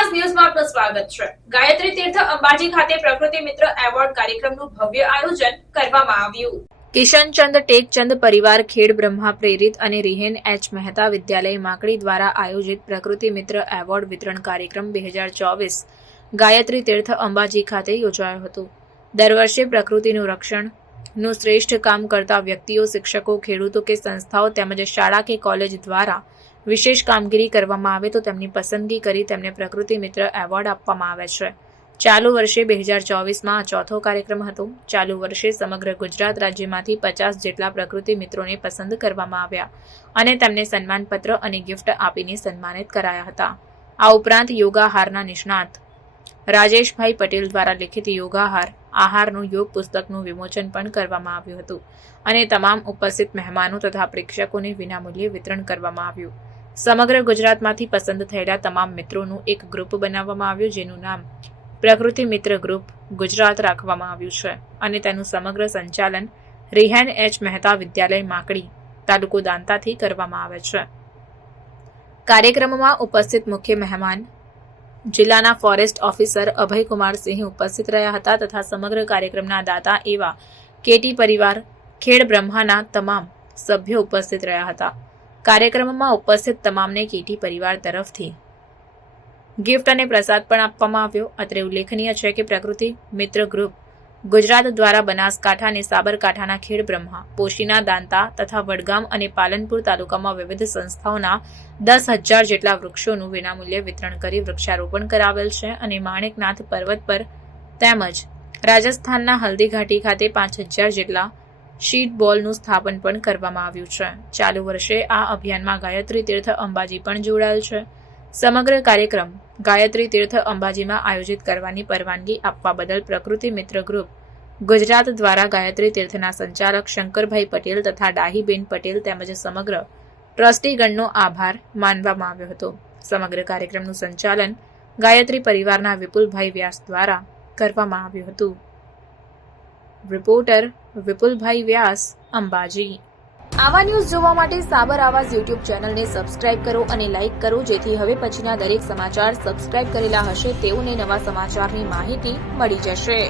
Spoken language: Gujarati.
સ્વાગત છે. ગાયત્રી તીર્થ અંબાજી ખાતે પ્રકૃતિ મિત્ર એવોર્ડ કાર્યક્રમનું ભવ્ય આયોજન કરવામાં આવ્યું. કિશનચંદ ટેકચંદ પરિવાર ખેડ બ્રહ્મા પ્રેરિત અને રિહેન એચ મહેતા વિદ્યાલય માકડી દ્વારા આયોજિત પ્રકૃતિ મિત્ર એવોર્ડ વિતરણ કાર્યક્રમ બે હજાર ચોવીસ ગાયત્રી તીર્થ અંબાજી ખાતે યોજાયો હતો. દર વર્ષે પ્રકૃતિનું રક્ષણ, નું શ્રેષ્ઠ કામ કરતા વ્યક્તિઓ, શિક્ષકો, ખેડૂતો કે સંસ્થાઓ તેમજ શાળા કે કોલેજ દ્વારા વિશેષ કામગીરી કરવામાં આવે તો તેમની પસંદગી કરી તેમને પ્રકૃતિ મિત્ર એવોર્ડ આપવામાં આવે છે. ચાલુ વર્ષે બે હજાર ચોવીસમાં આ ચોથો કાર્યક્રમ હતો. ચાલુ વર્ષે સમગ્ર ગુજરાત રાજ્યમાંથી પચાસ જેટલા પ્રકૃતિ મિત્રોને પસંદ કરવામાં આવ્યા અને તેમને સન્માનપત્ર અને ગિફ્ટ આપીને સન્માનિત કરાયા હતા. આ ઉપરાંત યોગાહારના નિષ્ણાત રાજેશભાઈ પટેલ દ્વારા લિખિત યોગાહાર, આહારનું યોગ પુસ્તકનું વિમોચન પણ કરવામાં આવ્યું હતું અને તમામ ઉપસ્થિત મહેમાનો તથા પ્રેક્ષકોને વિનામૂલ્યે વિતરણ કરવામાં આવ્યું. સમગ્ર ગુજરાતમાંથી પસંદ થયેલા તમામ મિત્રોનું એક ગ્રુપ બનાવવામાં આવ્યું, જેનું નામ પ્રકૃતિ મિત્ર ગ્રુપ ગુજરાત રાખવામાં આવ્યું છે. અને તેનું સમગ્ર સંચાલન રિહેન એચ મહેતા વિદ્યાલય માકડી તાલુકો દાંતાથી કરવામાં આવે છે. કાર્યક્રમમાં ઉપસ્થિત મુખ્ય મહેમાન જિલ્લાના ફોરેસ્ટ ઓફિસર અભયકુમાર સિંહ ઉપસ્થિત રહ્યા હતા તથા સમગ્ર કાર્યક્રમના દાતા એવા કેટી પરિવાર, ખેડ બ્રહ્માના તમામ સભ્યો ઉપસ્થિત રહ્યા હતા. કાર્યક્રમમાં ઉપસ્થિત તમામને કેટી પરિવાર તરફથી ગિફ્ટ અને પ્રસાદ પણ આપવામાં આવ્યો. અત્રે ઉલ્લેખનીય છે કે પ્રકૃતિ મિત્ર ગ્રુપ ગુજરાત દ્વારા બનાસકાંઠા અને સાબરકાંઠાના ખેડ બ્રહ્મા, પોશીના દાંતા તથા વડગામ અને પાલનપુર તાલુકામાં વિવિધ સંસ્થાઓના દસ હજાર જેટલા વૃક્ષોનું વિનામૂલ્યે વિતરણ કરી વૃક્ષારોપણ કરાવેલ છે અને માણેકનાથ પર્વત પર તેમજ રાજસ્થાનના હલ્દીઘાટી ખાતે પાંચ હજાર જેટલા શીટ બોલનું સ્થાપન પણ કરવામાં આવ્યું છે. ચાલુ વર્ષે આ અભિયાનમાં ગાયત્રી તીર્થ અંબાજી પણ જોડાયેલ છે. સમગ્ર કાર્યક્રમ ગાયત્રી તીર્થ અંબાજીમાં આયોજિત કરવાની પરવાનગી આપવા બદલ પ્રકૃતિ મિત્ર ગ્રુપ, ગુજરાત દ્વારા ગાયત્રી તીર્થના સંચાલક શંકરભાઈ પટેલ તથા ડાહીબેન પટેલ તેમજ સમગ્ર ટ્રસ્ટીગણનો આભાર માનવામાં આવ્યો હતો. સમગ્ર કાર્યક્રમનું સંચાલન ગાયત્રી પરિવારના વિપુલભાઈ વ્યાસ દ્વારા કરવામાં આવ્યું હતું. રિપોર્ટર વિપુલભાઈ વ્યાસ, અંબાજી. આવા ન્યૂઝ જોવા માટે સાબર આવાજ યુટ્યુબ ચેનલને સબસ્ક્રાઇબ કરો અને લાઇક કરો, જેથી હવે પછીના દરેક સમાચાર સબસ્ક્રાઇબ કરેલા હશે તેઓને નવા સમાચારની માહિતી મળી જશે.